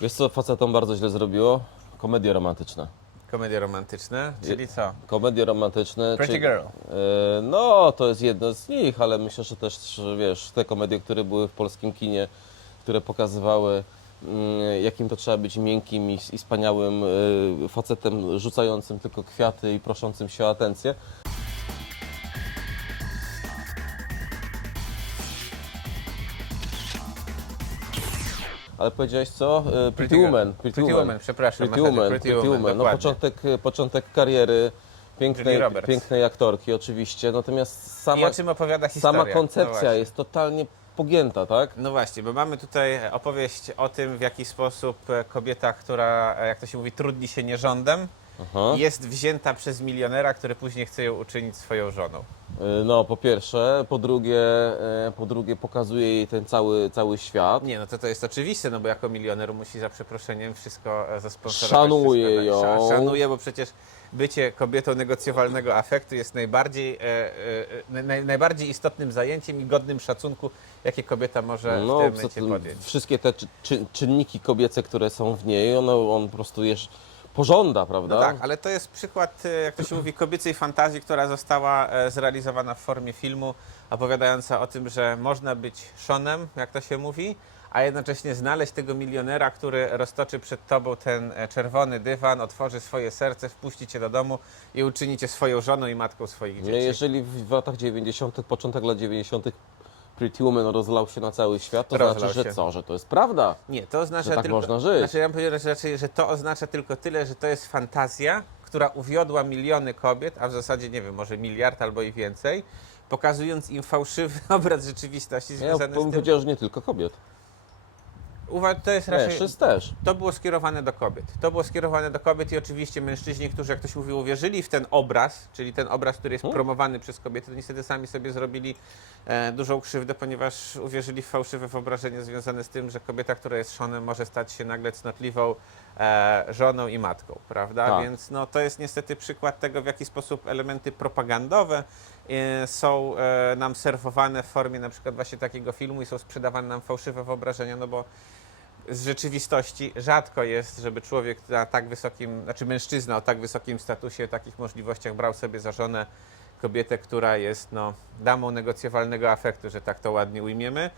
Wiesz co facetom bardzo źle zrobiło? Komedie romantyczne. Komedie romantyczne, czyli co? Komedie romantyczne. Pretty Girl. No, to jest jedno z nich, ale myślę, że też, wiesz, te komedie, które były w polskim kinie, które pokazywały, jakim to trzeba być miękkim i wspaniałym facetem rzucającym tylko kwiaty i proszącym się o atencję. Ale powiedziałeś co? Pretty Woman. Pretty Woman, przepraszam. Pretty Woman. Pretty Woman, No, początek kariery Julia Roberts. pięknej aktorki oczywiście, natomiast I o czym opowiada historia? sama koncepcja No właśnie. jest totalnie pogięta, tak? No właśnie, bo mamy tutaj opowieść o tym, w jaki sposób kobieta, która, jak to się mówi, trudni się nierządem, Aha. jest wzięta przez milionera, który później chce ją uczynić swoją żoną. No, po pierwsze, po drugie pokazuje jej ten cały świat. Nie, no to jest oczywiste, no bo jako milioner musi za przeproszeniem wszystko zasponsorować. Szanuje wszystko ją. Szanuje, bo przecież bycie kobietą negocjowalnego afektu jest najbardziej istotnym zajęciem i godnym szacunku, jakie kobieta może w No, tym poza momencie tym podjąć. wszystkie te czynniki kobiece, które są w niej, on po prostu pożąda, prawda? No tak, ale to jest przykład, jak to się mówi, kobiecej fantazji, która została zrealizowana w formie filmu, opowiadająca o tym, że można być Seanem, jak to się mówi, a jednocześnie znaleźć tego milionera, który roztoczy przed tobą ten czerwony dywan, otworzy swoje serce, wpuści cię do domu i uczyni cię swoją żoną i matką swoich Nie, dzieci. jeżeli w latach 90., początek lat 90. Pretty Woman rozlał się na cały świat, to Rozlał znaczy, że się. co? Że to jest prawda. Nie, to oznacza Że tak tylko, można żyć. Znaczy, ja bym powiedział raczej, że to oznacza tylko tyle, że to jest fantazja, która uwiodła miliony kobiet, a w zasadzie, nie wiem, może miliard albo i więcej, pokazując im fałszywy obraz rzeczywistości Ja związany bym z tym. powiedział, że nie tylko kobiet. To jest raczej. Mężczyzn też. To było skierowane do kobiet. To było skierowane do kobiet i oczywiście mężczyźni, którzy, jak to się mówi, uwierzyli w ten obraz, czyli ten obraz, który jest promowany przez kobiety, to niestety sami sobie zrobili dużą krzywdę, ponieważ uwierzyli w fałszywe wyobrażenie związane z tym, że kobieta, która jest Seanem, może stać się nagle cnotliwą żoną i matką, prawda? Tak. Więc no, to jest niestety przykład tego, w jaki sposób elementy propagandowe są nam serwowane w formie na przykład właśnie takiego filmu i są sprzedawane nam fałszywe wyobrażenia, no bo z rzeczywistości rzadko jest, żeby człowiek na tak wysokim, znaczy mężczyzna o tak wysokim statusie, takich możliwościach brał sobie za żonę kobietę, która jest no, damą negocjowalnego afektu, że tak to ładnie ujmiemy.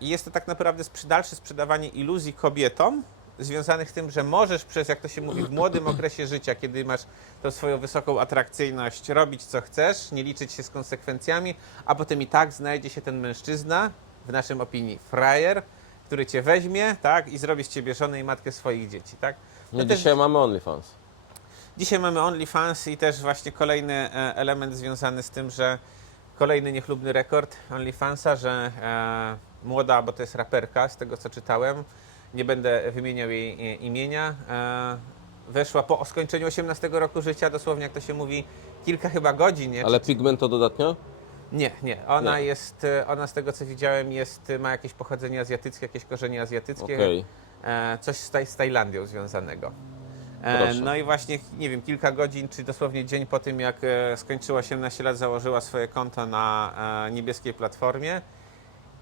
I jest to tak naprawdę dalsze sprzedawanie iluzji kobietom, związanych z tym, że możesz przez, jak to się mówi, w młodym okresie życia, kiedy masz tą swoją wysoką atrakcyjność, robić co chcesz, nie liczyć się z konsekwencjami, a potem i tak znajdzie się ten mężczyzna, w naszym opinii frajer, który cię weźmie, tak, i zrobi z ciebie żonę i matkę swoich dzieci, tak? No, też- dzisiaj mamy OnlyFans. Dzisiaj mamy OnlyFans i też właśnie kolejny element związany z tym, że kolejny niechlubny rekord OnlyFansa, że młoda, bo to jest raperka, z tego co czytałem, nie będę wymieniał jej imienia, weszła po skończeniu 18 roku życia, dosłownie jak to się mówi, kilka chyba godzin, nie? Ale pigment to dodatnio? Nie. Ona Nie. jest, ona z tego co widziałem ma jakieś pochodzenie azjatyckie, jakieś korzenie azjatyckie, Okej. coś z Tajlandią związanego. Proszę. No i właśnie, nie wiem, kilka godzin, czy dosłownie dzień po tym, jak skończyła 18 lat, założyła swoje konto na niebieskiej platformie.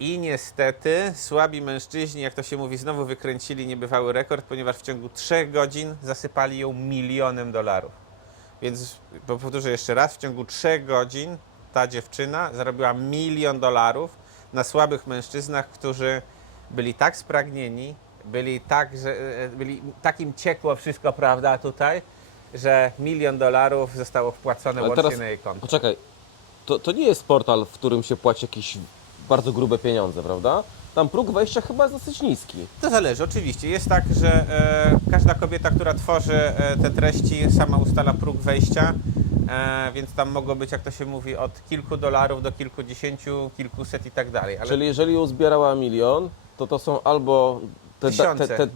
I niestety słabi mężczyźni, jak to się mówi, znowu wykręcili niebywały rekord, ponieważ w ciągu 3 godzin zasypali ją $1 000 000. Więc powtórzę jeszcze raz, w ciągu 3 godzin ta dziewczyna zarobiła $1 000 000 na słabych mężczyznach, którzy byli tak spragnieni, byli takim ciekło wszystko, prawda, tutaj, że $1 000 000 zostało wpłacone Ale łącznie teraz, na jej konto. poczekaj, to nie jest portal, w którym się płaci jakieś bardzo grube pieniądze, prawda? Tam próg wejścia chyba jest dosyć niski. To zależy, oczywiście. Jest tak, że każda kobieta, która tworzy te treści, sama ustala próg wejścia, więc tam mogło być, jak to się mówi, od kilku dolarów do kilkudziesięciu, kilkuset i tak dalej. Ale Czyli jeżeli uzbierała milion, to są albo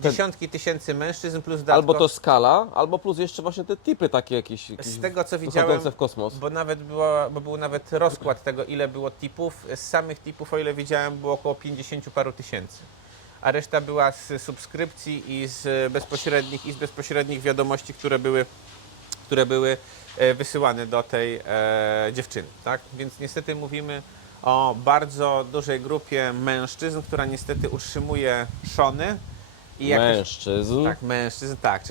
dziesiątki tysięcy mężczyzn plus albo dodatkowo, to skala, albo plus jeszcze właśnie te tipy takie jakieś z tego co widziałem, wychodzące w kosmos. bo był nawet rozkład tego, ile było tipów. Z samych tipów, o ile widziałem, było około 50 paru tysięcy. A reszta była z subskrypcji i z bezpośrednich wiadomości, które były wysyłane do tej dziewczyny, tak? Więc niestety mówimy o bardzo dużej grupie mężczyzn, która niestety utrzymuje żony I jakoś, Mężczyzn. tak, mężczyzn, tak,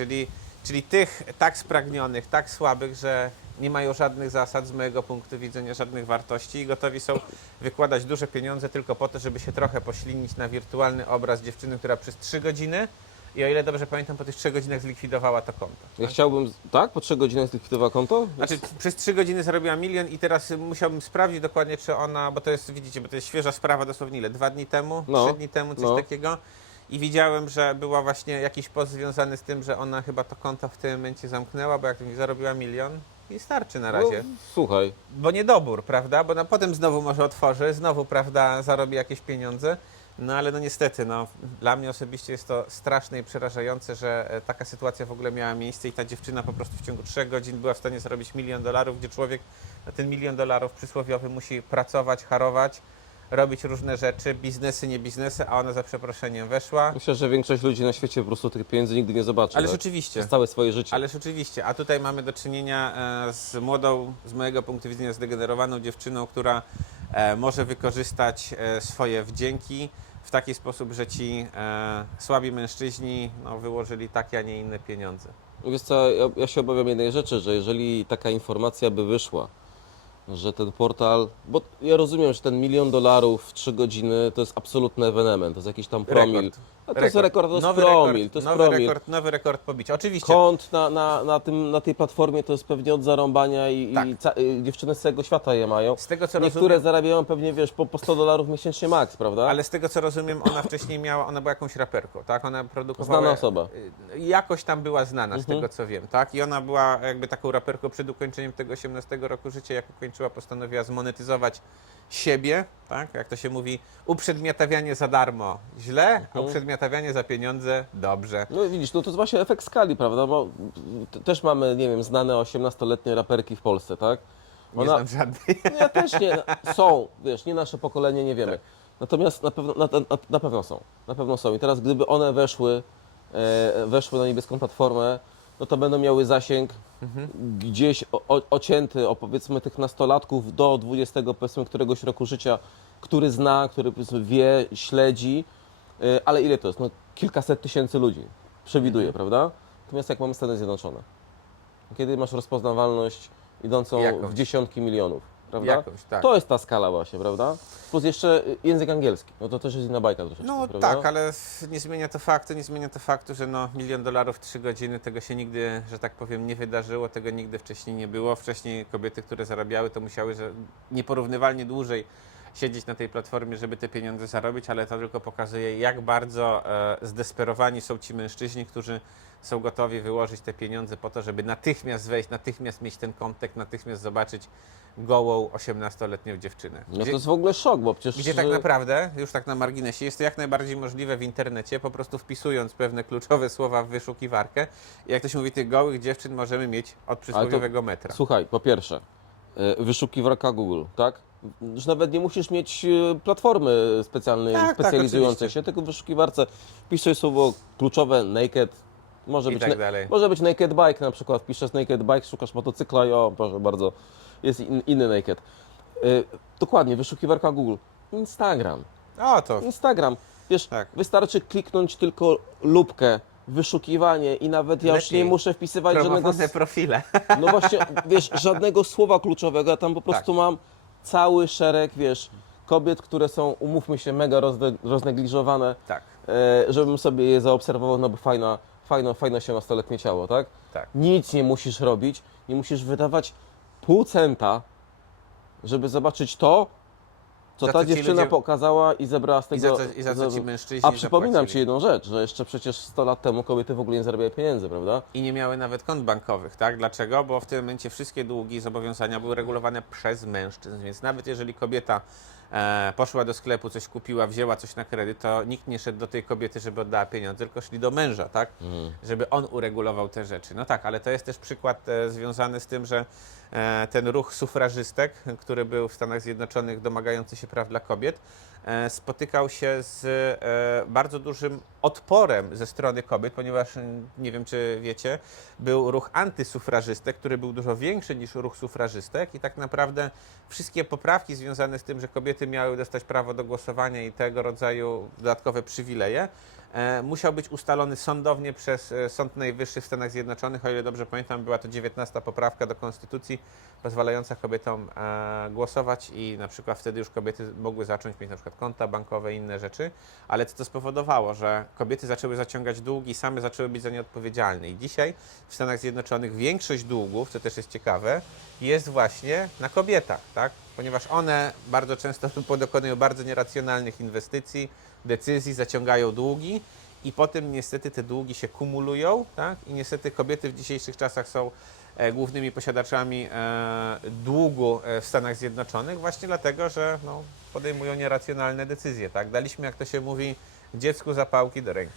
czyli tych tak spragnionych, tak słabych, że nie mają żadnych zasad z mojego punktu widzenia, żadnych wartości i gotowi są wykładać duże pieniądze tylko po to, żeby się trochę poślinić na wirtualny obraz dziewczyny, która przez 3 godziny i o ile dobrze pamiętam, po tych 3 godzinach zlikwidowała to konto. Ja chciałbym, tak? Po 3 godzinach zlikwidowała konto? Znaczy przez 3 godziny zarobiła 1 000 000 i teraz musiałbym sprawdzić dokładnie, czy ona, bo to jest, widzicie, bo to jest świeża sprawa dosłownie ile? 2 dni temu, No, 3 dni temu, coś no. takiego. I widziałem, że była właśnie jakiś post związany z tym, że ona chyba to konto w tym momencie zamknęła, bo jak mi zarobiła 1 000 000 i starczy na razie. No, słuchaj, Bo niedobór, prawda? Bo potem znowu może otworzy, znowu, prawda, zarobi jakieś pieniądze. No ale no niestety, no, dla mnie osobiście jest to straszne i przerażające, że taka sytuacja w ogóle miała miejsce i ta dziewczyna po prostu w ciągu 3 godzin była w stanie zarobić $1 000 000, gdzie człowiek na ten $1 000 000 przysłowiowy musi pracować, harować, robić różne rzeczy, biznesy, nie biznesy, a ona za przeproszeniem weszła. myślę, że większość ludzi na świecie po prostu tych pieniędzy nigdy nie zobaczy. Ależ tak? oczywiście. Przez całe swoje życie. Ależ oczywiście, a tutaj mamy do czynienia z młodą, z mojego punktu widzenia zdegenerowaną dziewczyną, która może wykorzystać swoje wdzięki w taki sposób, że ci słabi mężczyźni no, wyłożyli takie, a nie inne pieniądze. Wiesz co, ja się obawiam jednej rzeczy, że jeżeli taka informacja by wyszła, że ten portal, bo ja rozumiem, że ten $1 000 000 w 3 godziny to jest absolutny ewenement, to jest jakiś tam promil. Rekord. A to jest rekord, to jest Nowy promil, rekord, to jest nowy promil. rekord, nowy rekord pobicia. Oczywiście. Kont na tej platformie to jest pewnie od zarąbania Tak. dziewczyny z całego świata je mają. Z tego co Niektóre rozumiem, zarabiają pewnie, wiesz, po $100 miesięcznie max, prawda? ale z tego co rozumiem, ona wcześniej miała, ona była jakąś raperką, tak? Ona produkowała... Znana osoba. Jakoś tam była znana, z tego co wiem, tak? I ona była jakby taką raperką przed ukończeniem tego 18 roku życia, jak ukończyła, postanowiła zmonetyzować siebie, tak? Jak to się mówi, uprzedmiotawianie za darmo źle, a uprzedmiotawianie za pieniądze dobrze. No widzisz, no to jest właśnie efekt skali, prawda? Bo też mamy, nie wiem, znane 18-letnie raperki w Polsce, tak? Nie znam żadnej. Ja też nie. Są, wiesz, nie nasze pokolenie, nie wiemy. Tak. Natomiast na pewno są. Na pewno są. I teraz gdyby one weszły na niebieską platformę, no to będą miały zasięg gdzieś ocięty o powiedzmy tych nastolatków do 20 powiedzmy któregoś roku życia, który zna, który powiedzmy wie, śledzi, ale ile to jest? No kilkaset tysięcy ludzi przewiduje, prawda? Natomiast jak mamy Stany Zjednoczone, kiedy masz rozpoznawalność idącą Jakąś. w dziesiątki milionów, prawda? Jakąś, tak. To jest ta skala właśnie, prawda? Plus jeszcze język angielski, no to też jest inna bajka troszeczkę, No prawda? tak, ale nie zmienia to faktu, że no $1 000 000 w 3 godziny, tego się nigdy, że tak powiem, nie wydarzyło, tego nigdy wcześniej nie było. Wcześniej kobiety, które zarabiały, to musiały że nieporównywalnie dłużej siedzieć na tej platformie, żeby te pieniądze zarobić, ale to tylko pokazuje, jak bardzo zdesperowani są ci mężczyźni, którzy są gotowi wyłożyć te pieniądze po to, żeby natychmiast wejść, natychmiast mieć ten kontakt, natychmiast zobaczyć gołą 18-letnią dziewczynę. No to jest w ogóle szok, bo przecież... Gdzie tak naprawdę, już tak na marginesie, jest to jak najbardziej możliwe w internecie, po prostu wpisując pewne kluczowe słowa w wyszukiwarkę i jak to się mówi, tych gołych dziewczyn możemy mieć od przysłowiowego metra. Słuchaj, po pierwsze, wyszukiwarka Google, tak? Już nawet nie musisz mieć platformy specjalnej, Tak, specjalizującej oczywiście. się, tylko w wyszukiwarce wpisuj słowo kluczowe naked, może I być, tak dalej. może być naked bike na przykład, wpiszesz naked bike, szukasz motocykla i o, proszę bardzo, jest inny naked. Dokładnie, wyszukiwarka Google. Instagram. O, to Instagram. Wiesz, Tak. wystarczy kliknąć tylko lubkę, wyszukiwanie i nawet ja już Lepiej. nie muszę wpisywać żadnego... promowane profile. No właśnie, wiesz, żadnego słowa kluczowego, ja tam po prostu mam cały szereg, wiesz, kobiet, które są, umówmy się, mega roznegliżowane, Tak, żebym sobie je zaobserwował, no bo fajne się nastoletnie ciało, tak? tak. Nic nie musisz robić, nie musisz wydawać pół centa, żeby zobaczyć to, co Za ta co ci dziewczyna ludzie- pokazała i zebrała z I tego... za co ci mężczyźni A przypominam zapłacili. Ci jedną rzecz, że jeszcze przecież 100 lat temu kobiety w ogóle nie zarabiały pieniędzy, prawda? I nie miały nawet kont bankowych, tak? Dlaczego? Bo w tym momencie wszystkie długi i zobowiązania były regulowane przez mężczyzn, więc nawet jeżeli kobieta poszła do sklepu, coś kupiła, wzięła coś na kredyt, to nikt nie szedł do tej kobiety, żeby oddała pieniądze, tylko szli do męża, tak? Żeby on uregulował te rzeczy. No tak, ale to jest też przykład związany z tym, że ten ruch sufrażystek, który był w Stanach Zjednoczonych domagający się praw dla kobiet, spotykał się z bardzo dużym odporem ze strony kobiet, ponieważ, nie wiem czy wiecie, był ruch antysufrażystek, który był dużo większy niż ruch sufrażystek i tak naprawdę wszystkie poprawki związane z tym, że kobiety miały dostać prawo do głosowania i tego rodzaju dodatkowe przywileje, musiał być ustalony sądownie przez Sąd Najwyższy w Stanach Zjednoczonych. O ile dobrze pamiętam, była to 19. poprawka do Konstytucji pozwalająca kobietom głosować i na przykład wtedy już kobiety mogły zacząć mieć na przykład konta bankowe i inne rzeczy, ale co to spowodowało, że kobiety zaczęły zaciągać długi i same zaczęły być za nie odpowiedzialne. I dzisiaj w Stanach Zjednoczonych większość długów, co też jest ciekawe, jest właśnie na kobietach, tak? Ponieważ one bardzo często dokonują bardzo nieracjonalnych inwestycji, decyzji, zaciągają długi i potem niestety te długi się kumulują, tak? I niestety kobiety w dzisiejszych czasach są głównymi posiadaczami długu w Stanach Zjednoczonych właśnie dlatego, że no, podejmują nieracjonalne decyzje, tak? Daliśmy, jak to się mówi, dziecku zapałki do ręki.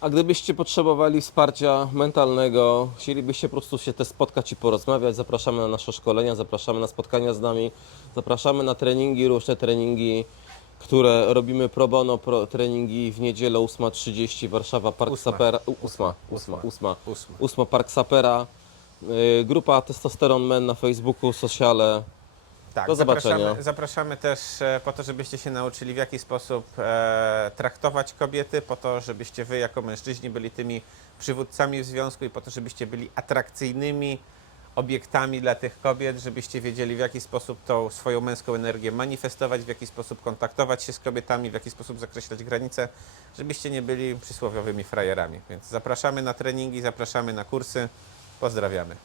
A gdybyście potrzebowali wsparcia mentalnego, chcielibyście po prostu się też spotkać i porozmawiać, zapraszamy na nasze szkolenia, zapraszamy na spotkania z nami, zapraszamy na treningi, różne treningi, które robimy pro bono, treningi w niedzielę 8:30 Warszawa, Park Ósma. Sapera, Ósma. 8 Park Sapera, grupa Testosteron Men na Facebooku, sociale. Tak, Do zobaczenia. zapraszamy też po to, żebyście się nauczyli w jaki sposób traktować kobiety, po to, żebyście wy jako mężczyźni byli tymi przywódcami w związku i po to, żebyście byli atrakcyjnymi obiektami dla tych kobiet, żebyście wiedzieli w jaki sposób tą swoją męską energię manifestować, w jaki sposób kontaktować się z kobietami, w jaki sposób zakreślać granice, żebyście nie byli przysłowiowymi frajerami. Więc zapraszamy na treningi, zapraszamy na kursy. Pozdrawiamy.